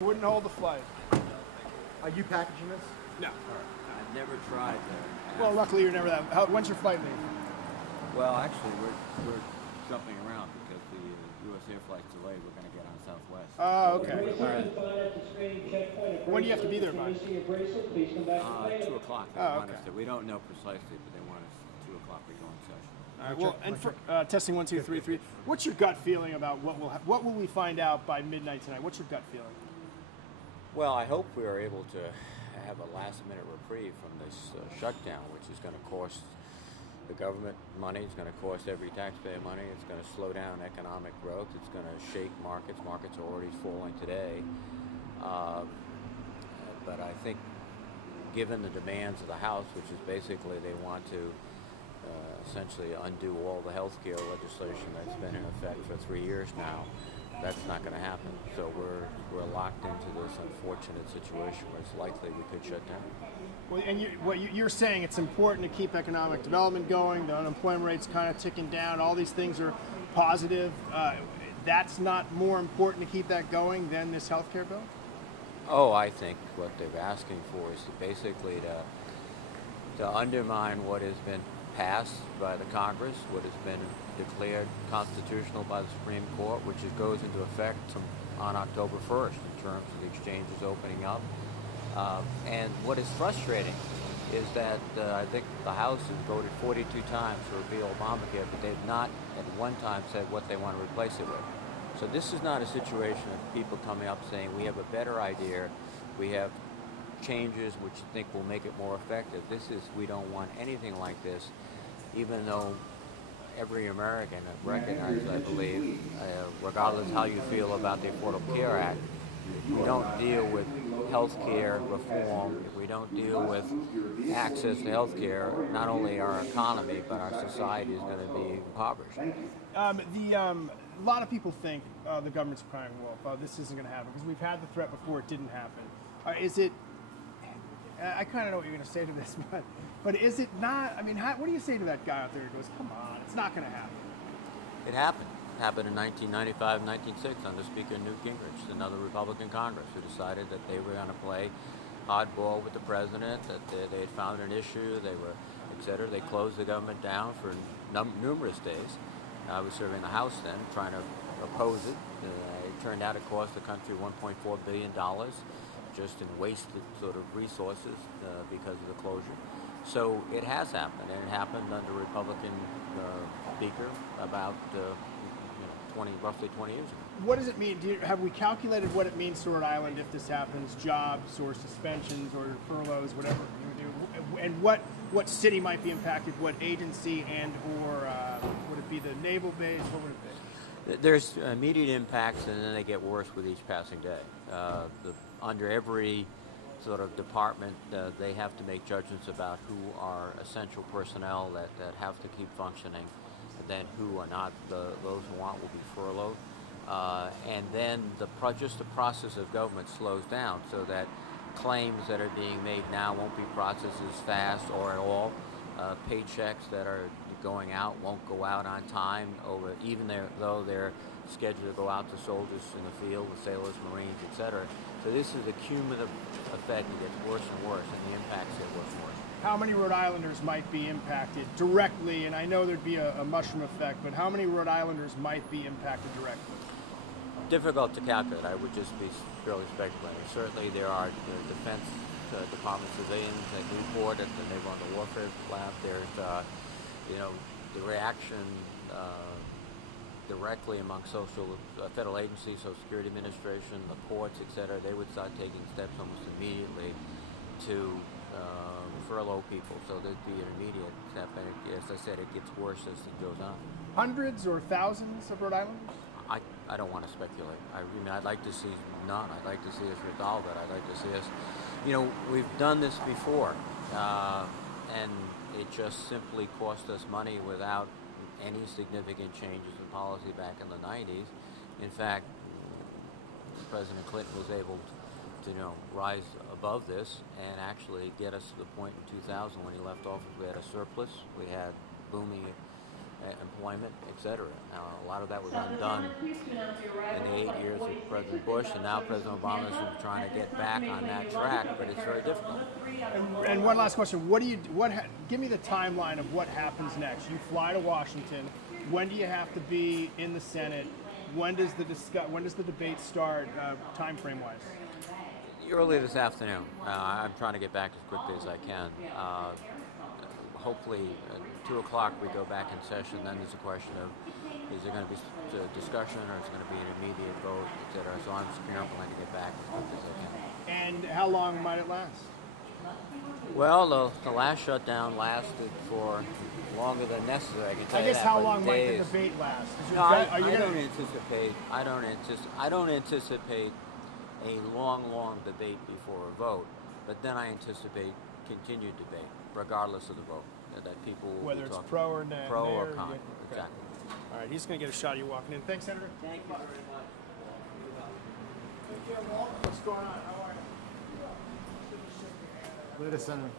Wouldn't hold the flight. Are you packaging this? No. I've never tried that. Well, luckily you're never that. When's your flight leave? Well, actually, we're jumping around because the U.S. air flight's delayed. We're going to get on Southwest. Oh, okay. All right. When do you have to be there by? 2 o'clock. They Oh, want us okay. to. We don't know precisely, but they want us 2 o'clock. We go in session. All right. Well, and for testing 1, 2, 3, 3. What's your gut feeling about what will we find out by midnight tonight? What's your gut feeling? Well, I hope we are able to have a last-minute reprieve from this shutdown, which is going to cost the government money. It's going to cost every taxpayer money. It's going to slow down economic growth. It's going to shake markets. Markets are already falling today. But I think, given the demands of the House, which is basically they want to essentially undo all the health care legislation that's been in effect for 3 years now, that's not going to happen. So we're locked into this unfortunate situation where it's likely we could shut down. Well, and you're saying it's important to keep economic development going. The unemployment rate's kind of ticking down. All these things are positive. That's not more important to keep that going than this health care bill? Oh, I think what they're asking for is basically to undermine what has been passed by the Congress, what has been declared constitutional by the Supreme Court, which goes into effect on October 1st in terms of the exchanges opening up. And what is frustrating is that I think the House has voted 42 times to repeal Obamacare, but they've not at one time said what they want to replace it with. So this is not a situation of people coming up saying, we have a better idea, we have changes which you think will make it more effective. We don't want anything like this, even though every American recognizes, I believe, regardless how you feel about the Affordable Care Act, if we don't deal with health care reform, if we don't deal with access to health care, not only our economy, but our society is going to be impoverished. A lot of people think the government's crying wolf. This isn't going to happen because we've had the threat before. It didn't happen. Is it? I kind of know what you're going to say to this, but is it not? I mean, what do you say to that guy out there who goes, "Come on, it's not going to happen"? It happened. It happened in 1995, 1996 under Speaker Newt Gingrich, another Republican Congress, who decided that they were going to play hardball with the president. That they had found an issue. They were, et cetera. They closed the government down for numerous days. I was serving the House then, trying to oppose it. It turned out it cost the country $1.4 billion just in wasted sort of resources because of the closure. So it has happened, and it happened under Republican Speaker about roughly 20 years ago. What does it mean? Have we calculated what it means to Rhode Island if this happens? Jobs or suspensions or furloughs, whatever. And what city might be impacted? What agency and or would it be the naval base? What would it be? There's immediate impacts, and then they get worse with each passing day. Under every sort of department, they have to make judgments about who are essential personnel that have to keep functioning, and then who are not. Those who aren't will be furloughed. And then just the process of government slows down so that claims that are being made now won't be processed as fast or at all. Paychecks that are going out won't go out on time, even though they're scheduled to go out to soldiers in the field, the sailors, Marines, etc. So this is a cumulative effect. It gets worse and worse, and the impacts get worse and worse. How many Rhode Islanders might be impacted directly? And I know there'd be a mushroom effect, but how many Rhode Islanders might be impacted directly? Difficult to calculate. I would just be purely speculating. Certainly there are Defense Department civilians at Newport at the Naval Warfare Lab. There's the reaction directly among federal agencies, Social Security Administration, the courts, etc. They would start taking steps almost immediately to furlough people. So there'd be an immediate step. And as I said, it gets worse as it goes on. Hundreds or thousands of Rhode Islanders? I don't want to speculate. I mean, I'd like to see none. I'd like to see us resolve it. I'd like to see us, we've done this before, and it just simply cost us money without any significant changes in policy back in the 90s. In fact, President Clinton was able to rise above this and actually get us to the point in 2000 when he left office. We had a surplus. We had booming employment, etc. Now, a lot of that was undone in the 8 years of President Bush, and now President Obama is trying to get back on that track, but it's very difficult. And one last question: give me the timeline of what happens next. You fly to Washington. When do you have to be in the Senate? When does the debate start, time frame wise? Early this afternoon. I'm trying to get back as quickly as I can. Hopefully, at 2 o'clock we go back in session. Then there's a question of, is there going to be a discussion or is it going to be an immediate vote, etc. So I'm scrambling to get back as quickly as I can. And how long might it last? Well, the last shutdown lasted for longer than necessary. I can tell I you guess that, how but long might the days. debate last? No, I don't anticipate a long debate before a vote, but then I anticipate continued debate, regardless of the vote. That people will Whether be it's talking pro or nay, pro nay or or con. yeah, okay. Exactly. All right, he's going to get a shot of you walking in. Thanks, Senator. Thank you very much. What's going on? How are you? Later, Senator.